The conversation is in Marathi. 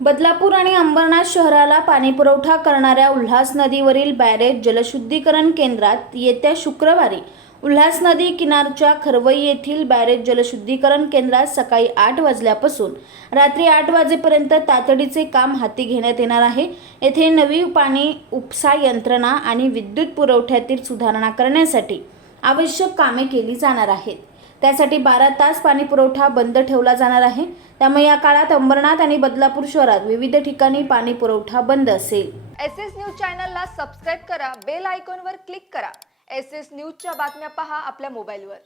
बदलापूर आणि अंबरनाथ शहराला पाणीपुरवठा करणाऱ्या उल्हास नदीवरील बॅरेज जलशुद्धीकरण केंद्रात येत्या शुक्रवारी उल्हास नदी किनारच्या खरवई येथील बॅरेज जलशुद्धीकरण केंद्रात सकाळी आठ वाजल्यापासून रात्री आठ वाजेपर्यंत तातडीचे काम हाती घेण्यात येणार आहे. येथे नवी पाणी उपसा यंत्रणा आणि विद्युत पुरवठ्यातील सुधारणा करण्यासाठी आवश्यक कामे केली जाणार आहेत. त्यासाठी बारा तास पाणी पुरवठा बंद ठेवला जाणार आहे. त्यामुळे या काळात अंबरनाथ आणि बदलापूर शहरात विविध ठिकाणी पाणी पुरवठा बंद असेल. एस एस न्यूज चॅनलला सबस्क्राईब करा बेल आयकॉनवर क्लिक करा. एस एस न्यूजच्या बातम्या पहा आपल्या मोबाईलवर.